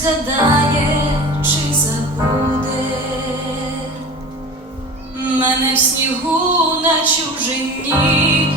згадає, чи забуде. Мене в снігу на чужині,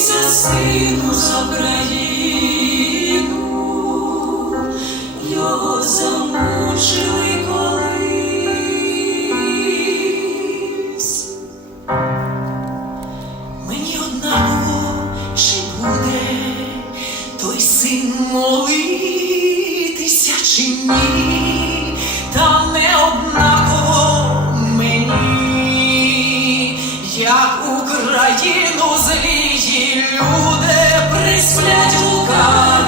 молися сину за країну, його замучили колись. Мені однаково, чи буде той син молитися чи ні, та не однаково мені, як Україну Інші люди присплять лука.